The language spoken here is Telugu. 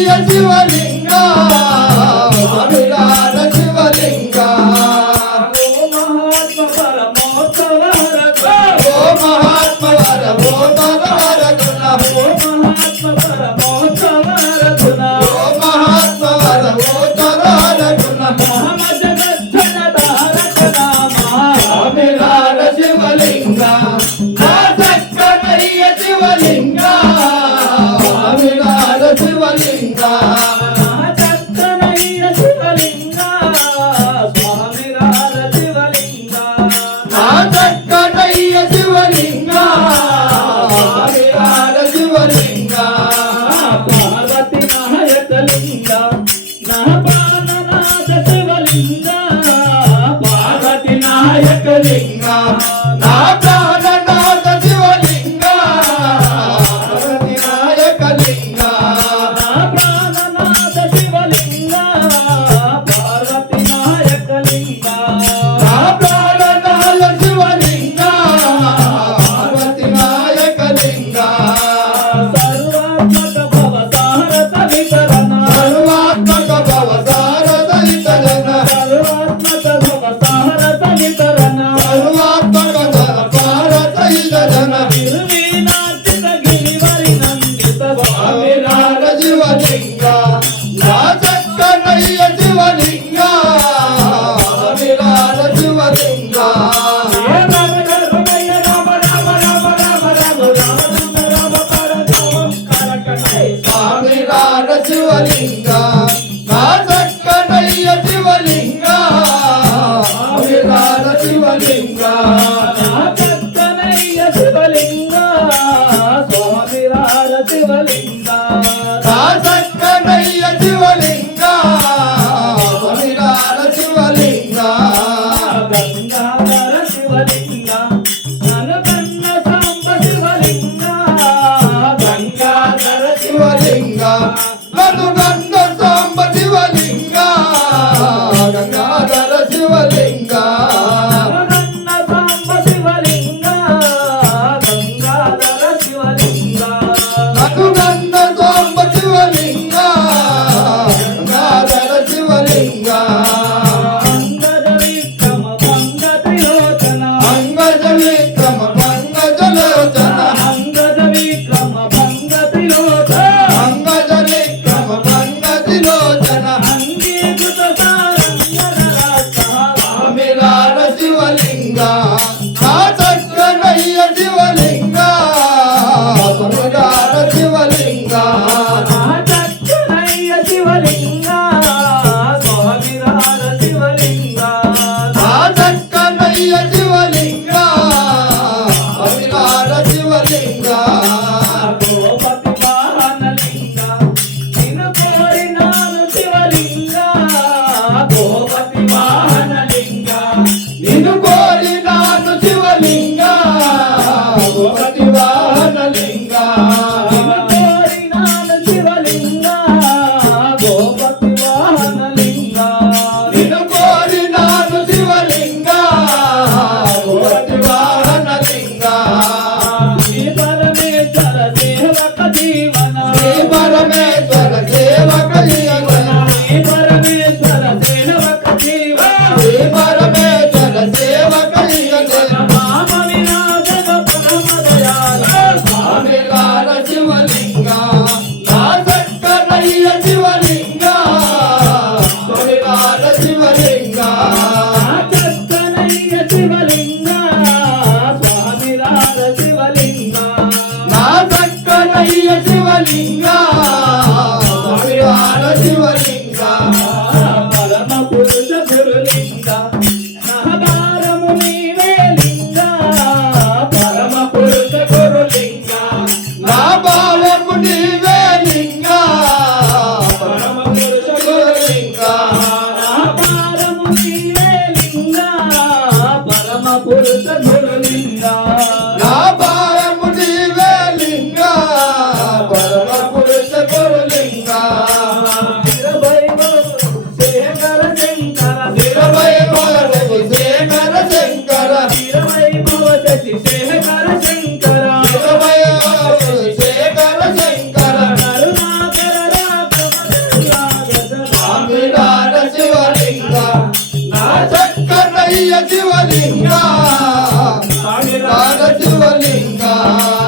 filha de Maria. ఆడ శివలింగ పార్వతి మహయకలింగ నహపాదనాథ శివలింగ పార్వతి నాయకలింగ నాథ నడచువలింగా లింగ మధుగంగ లింగా. నా భారము నీవే లింగా. పరమ పురుష గురు లింగా. నిరభయ శంకర నిరభయ linda